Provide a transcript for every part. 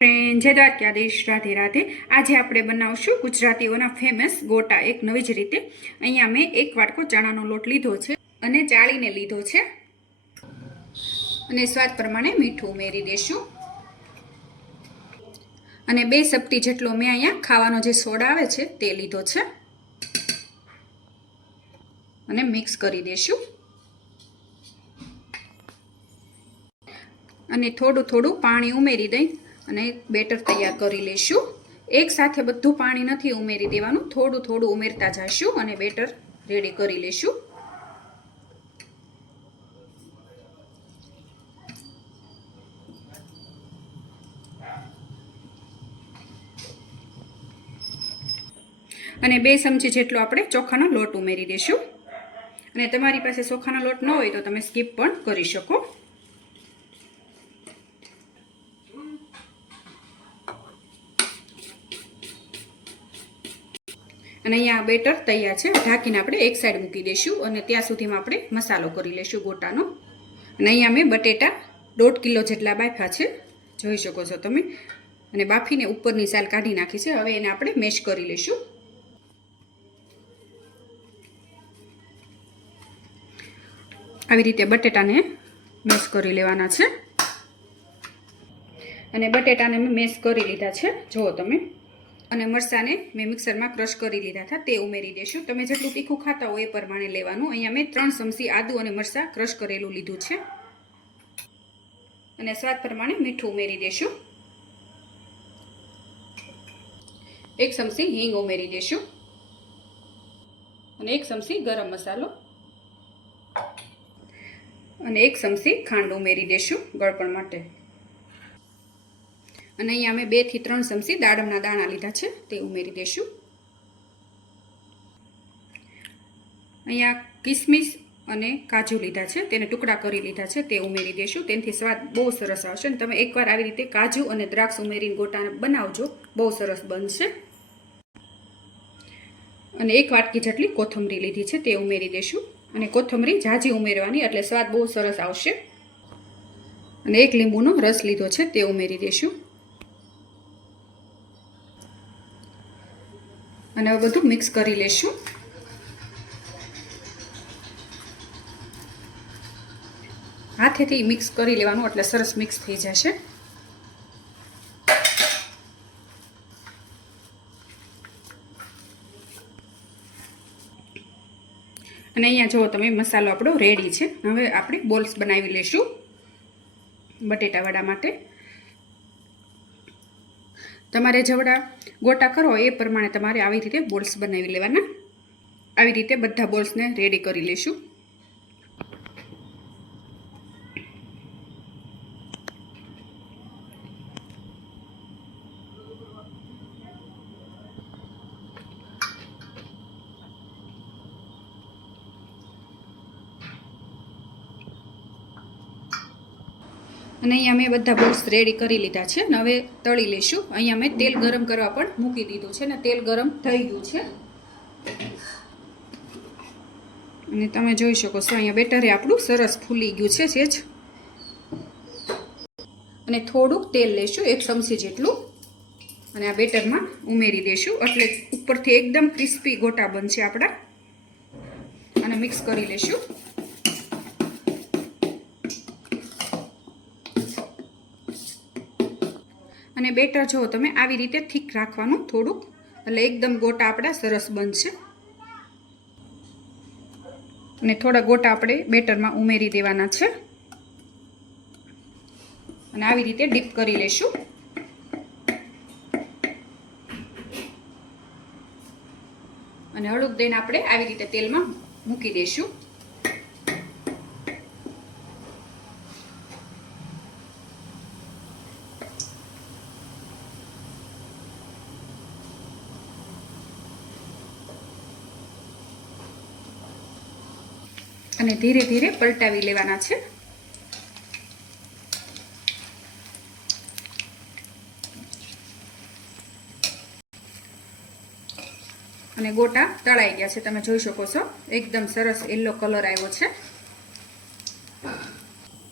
જય દ્વારકાધીશ રાધે રાધે, આજે આપણે બનાવશું ગુજરાતીઓના ફેમસ ગોટા. એક નવી જ રીતે અહીંયા મેં એક વાટકો ચણાનો લોટ લીધો છે અને ચાળીને લીધો છે. અને સ્વાદ પ્રમાણે મીઠું ઉમેરી દેશું. અને બે સપટી જેટલો મેં અહીંયા ખાવાનો જે સોડા આવે છે તે લીધો છે. અને મિક્સ કરી દેશું. અને થોડું થોડું પાણી ઉમેરી દઈ. અને બેટર તૈયાર કરી લઈશું એક સાથે બધું પાણી નથી ઉમેરી દેવાનું, થોડું થોડું ઉમેરતા જઈશું અને બેટર રેડી કરી લઈશું અને બે ચમચી જેટલો આપણે ચોખાનો લોટ ઉમેરી દઈશું અને તમારી પાસે ચોખાનો લોટ ન હોય તો તમે સ્કીપ પણ કરી શકો. અને અહીંયા બેટર તૈયાર છે. ઢાંકીને આપણે એક સાઈડ મૂકી દઈશું અને ત્યાં સુધીમાં આપણે મસાલો કરી લઈશું ગોટાનો. અને અહીંયા મેં બટેટા દોઢ કિલો જેટલા બાફ્યા છે. જોઈ શકો છો તમે. અને બાફીને ઉપરની સાલ કાઢી નાખી છે. હવે એને આપણે મેશ કરી લઈશું. આવી રીતે બટેટાને મેશ કરી લેવાના છે. અને બટેટાને મેં મેશ કરી લીધા છે. જુઓ તમે. અને મરસાને મેં મિક્સરમાં ક્રશ કરી લીધા હતા, તે ઉમેરી દઈશું તમે જેટલું તીખું ખાતા હોય એ પ્રમાણે લેવાનું. અહીંયા મેં ત્રણ ચમચી આદુ અને મરસાં ક્રશ કરેલું લીધું છે. અને સ્વાદ પ્રમાણે મીઠું ઉમેરી દઈશું એક ચમચી હિંગ ઉમેરી દઈશું અને એક ચમચી ગરમ મસાલો. અને એક ચમચી ખાંડ ઉમેરી દઈશું ગળપણ માટે. અને અહીંયા અમે બેથી ત્રણ ચમચી દાડમના દાણા લીધા છે, તે ઉમેરી દઈશું. અહીંયા કિસમિસ અને કાજુ લીધા છે, તેને ટુકડા કરી લીધા છે, તે ઉમેરી દઈશું. તેનાથી સ્વાદ બહુ સરસ આવશે અને તમે એકવાર આવી રીતે કાજુ અને દ્રાક્ષ ઉમેરીને ગોટાને બનાવજો, બહુ સરસ બનશે. અને એક વાટકી જેટલી કોથમરી લીધી છે, તે ઉમેરી દઈશું. અને કોથમરી ઝાઝી ઉમેરવાની, એટલે સ્વાદ બહુ સરસ આવશે. અને એક લીંબુનો રસ લીધો છે, તે ઉમેરી દઈશું. અને હવે બધું મિક્સ કરી લેશું. હાથેથી મિક્સ કરી લેવાનું, એટલે સરસ મિક્સ થઈ જશે. અને અહીંયા જુઓ તમે, મસાલો આપણો રેડી છે. હવે આપણે બોલ્સ બનાવી લઈશું બટેટાવાડા માટે. તમારે જવડા ગોટા કરો, એ પ્રમાણે તમારે આવી રીતે બોલ્સ બનાવી લેવાના. આવી રીતે બધા બોલ્સને રેડી કરી લઈશું અને અહીંયા મેં બધા બોક્સ રેડી કરી લીધા છે અને હવે તળી લઈશું. અહીંયા મેં તેલ ગરમ કરવા પણ મૂકી દીધું છે અને તેલ ગરમ થઈ ગયું છે. અને તમે જોઈ શકો છો, અહીંયા બેટરે આપણું સરસ ફૂલી ગયું છે સેજ અને થોડુંક તેલ લઈશું, એક ચમચી જેટલું. અને આ બેટરમાં ઉમેરી દઈશું, એટલે ઉપરથી એકદમ ક્રિસ્પી ગોટા બનશે આપણા. અને મિક્સ કરી લઈશું. અને બેટર જો તમે આવી રીતે થીક રાખવાનું થોડુંક, એટલે એકદમ ગોટા આપણા સરસ બનશે. અને થોડા ગોટા આપણે બેટરમાં ઉમેરી દેવાના છે. અને આવી રીતે ડીપ કરી લેશું. અને હળુક દઈને આપણે આવી રીતે તેલમાં મૂકી દઈશું અને ધીરે ધીરે પલટાવી લેવાના છે. અને ગોટા તળાઈ ગયા છે, તમે જોઈ શકો છો. એકદમ સરસ યલો કલર આવ્યો છે.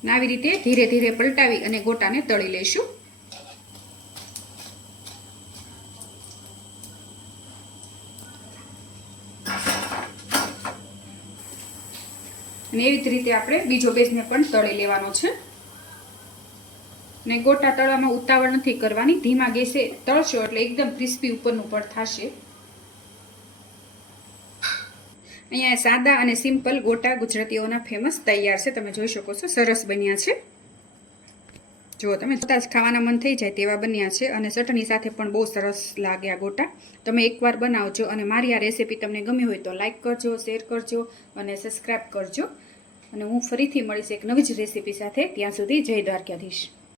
આવી રીતે ધીરે ધીરે પલટાવી અને ગોટાને તળી લઈશું. ને એવી જ રીતે આપણે બીજો બેઝને પણ તળી લેવાનો છે. ને ગોટા તળવામાં ઉતાવળ નથી કરવાની, ધીમા ગેસે તળશો એટલે એકદમ ક્રિસ્પી ઉપરનું પણ થશે. અહીંયા સાદા અને સિમ્પલ ગોટા ગુજરાતીઓના ફેમસ તૈયાર છે, તમે જોઈ શકો છો, સરસ બન્યા છે. જો તમે, જોતા જ ખાવાના મન થઈ જાય તેવા બન્યા છે અને ચટણી સાથે પણ બહુ સરસ લાગે આ ગોટા. તમે એકવાર બનાવજો અને મારી આ રેસીપી તમને ગમી હોય તો લાઈક કરજો, શેર કરજો અને સબસ્ક્રાઈબ કરજો. અને હું ફરીથી મળીશ એક નવી જ રેસીપી સાથે ત્યાં સુધી જય દ્વારકાધીશ.